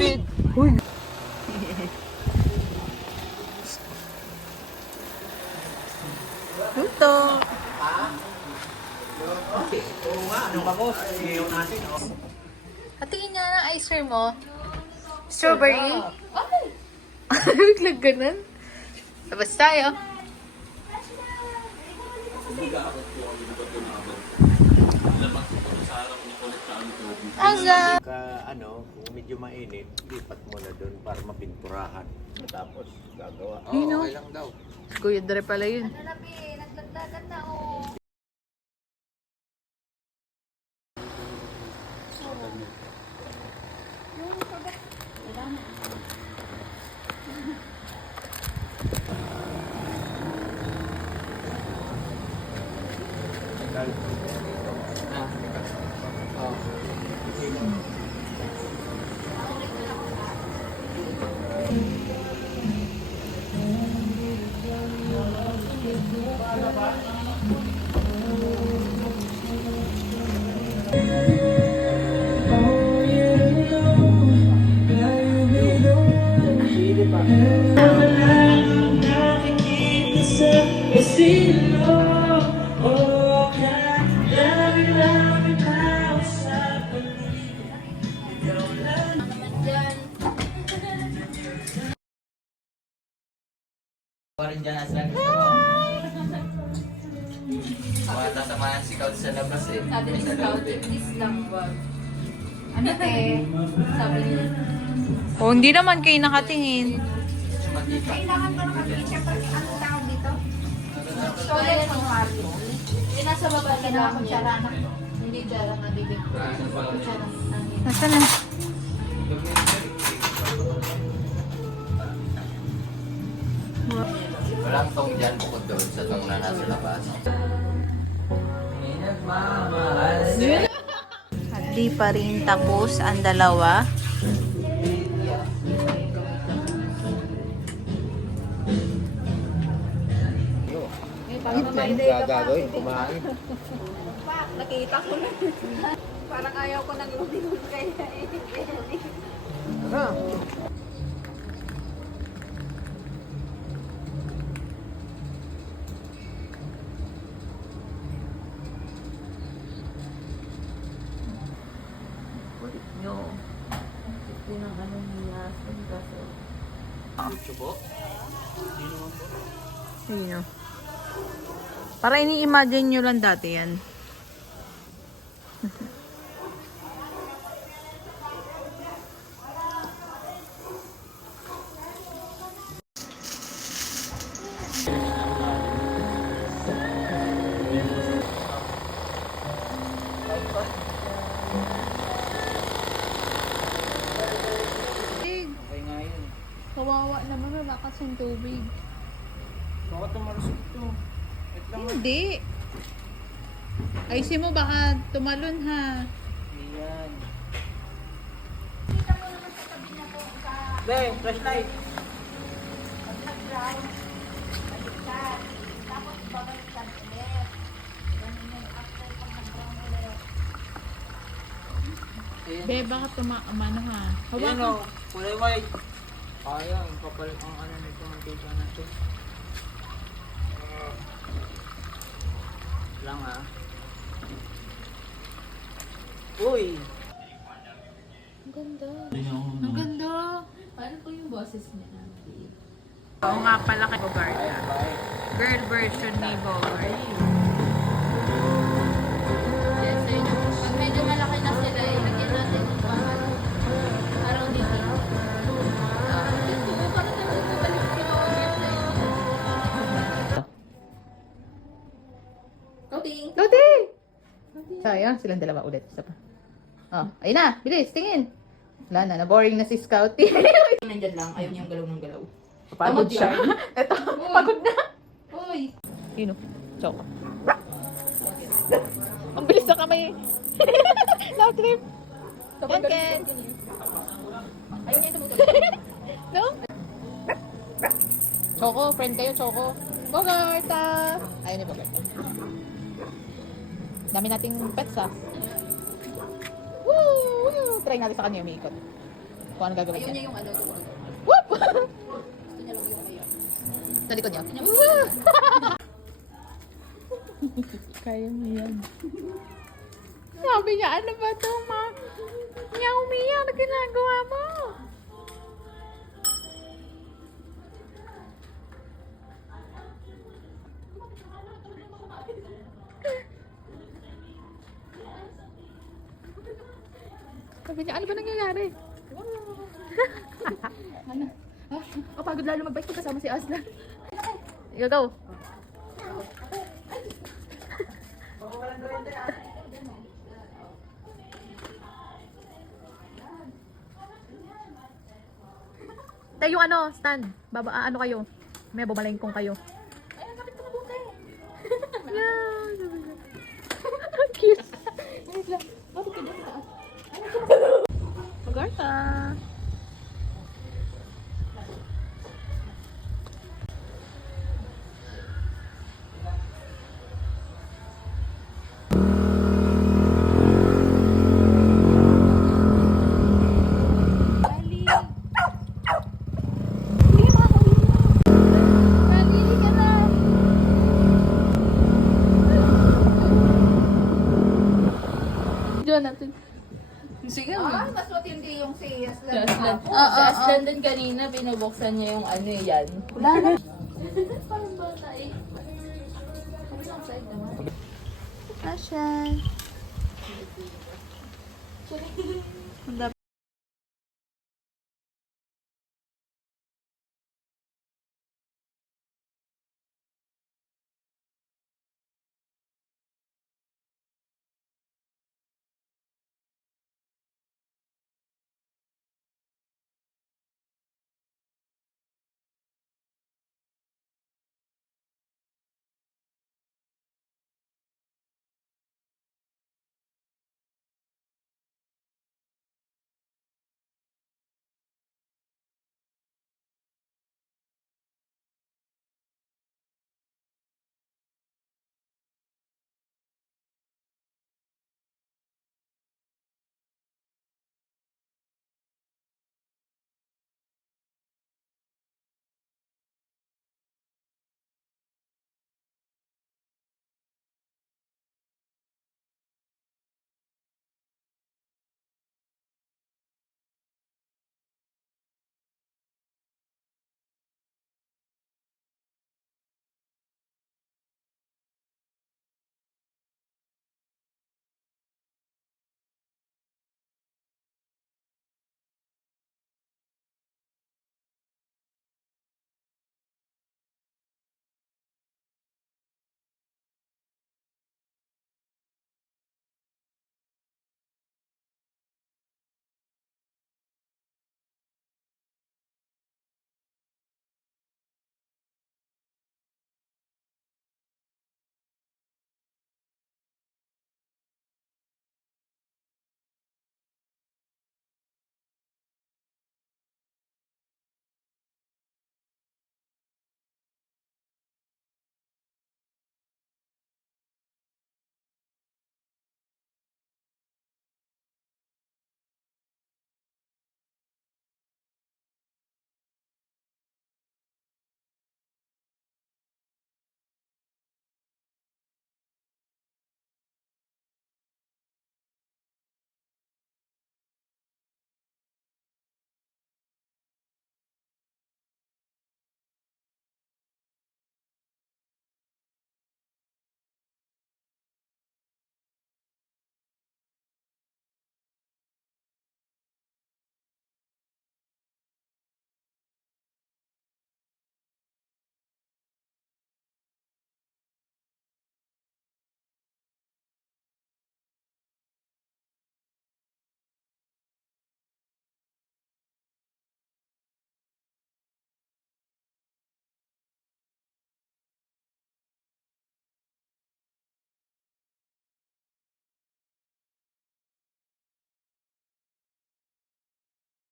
Stupid. Uy. Ito. Oo nga, ano ba boss? Ngayon natin. Hatingin nga ng ice cream mo. Strawberry. Ay! Biglang ganun. Tapos tayo. Asa? Kung medyo mainit, lipat mo na doon para mapinturahan. Tapos gagawa. Yun, no? Okay lang daw. Kuya Dre pala yun. Naglagdagan na oh. Parin dyan as lang gusto mo. Mga tasamahan si Couch sa labas eh. Sabi ni May sa loob Scout, eh. please lang wag. Ano te? Sabi niya. Oh, hindi naman kayo nakatingin. Matita. Kailangan pa nakakita siya pag anong tawag dito? Toilet ng kwarto. Yung nasa baba na lang ako siya ranak. Hindi siya lang nabibig ko. Siya lang nangin. Nasaan na? Walang tong dyan bukod doon sa tong na nasa labas. At di pa rin tapos ang dalawa. Gagawin, kumain. Nakita ko na. Parang ayaw ko nang lumingod kaya Ano? Kulit nyo. Ito ng ano niya. Chubo? Sino? Para ini-imagine nyo lang dati yan. Okay nga yun. Kawawa naman malakas yung tubig. Bakit tumalusok ito? Hindi. Ayusin mo baka tumalon ha. Ayan. Kita mo naman sa tabi na to sa Deh, flashlight. nag-ground. Baliktad. Tapos babaliktad ulit. Ganun yun. After pag nag-ground ulit. Be, baka umano ha. Ayan Hawakan. o, kulay white. Kaya, ang kapal ang ano nito ang tuta natin. Lang ha. Uy! Ang ganda. Ang ganda. Paano po yung boses niya? Oo nga pala kay Bogarda. Girl version ni Bogart. Yes, sir. Pag medyo malaki na sila, ilagyan natin yung bahan. Parang dito. Subukan na natin kung balik pinawagyan na yun. Kauting! Lodi! Sayang, silang dalawa ulit. Isa pa. Oh, ayun na. Bilis, tingin. Wala na, na-boring na si Scouty. Nandyan lang, ayaw niyang galaw ng galaw. Pagod siya. Ito, pagod na. Uy! Sino? Choco. Ang bilis na kamay. Loud trip. Ken, Ken. Ayaw niya tumutulog. No? Choco, friend kayo, Choco. Bogarta. Ayun ni Bogarta. Dami nating pets ah. Woo! Try natin sa kanya umiikot. Kung ano gagawin Ayaw niya. niya yung ano doon. Whoop! Gusto niya lang yung mayo. Sa likod niya. Kaya mo yan. Sabi niya, ano ba ito, ma? Niya umiyak na ginagawa mo. Sabi niya, ano ba nangyayari? Ano? Oh, pagod lalo mag-bike pag kasama si Aslan. Go, go. Tayo yung ano, stand. Ano kayo? May bumalengkong kayo. Ay, ang kapit ko mabuti. Yeah, cute. Bakit ka doon sa taas? Magarta. Bali. Hindi, makakauwi na. Bali, ka na. Diyan natin. Sige, Mas matindi yung si Aslan. Aslan. Ah, Si Aslan din kanina, binubuksan niya yung ano yan. Wala na. Parang bata eh. Kami lang side naman. Aslan.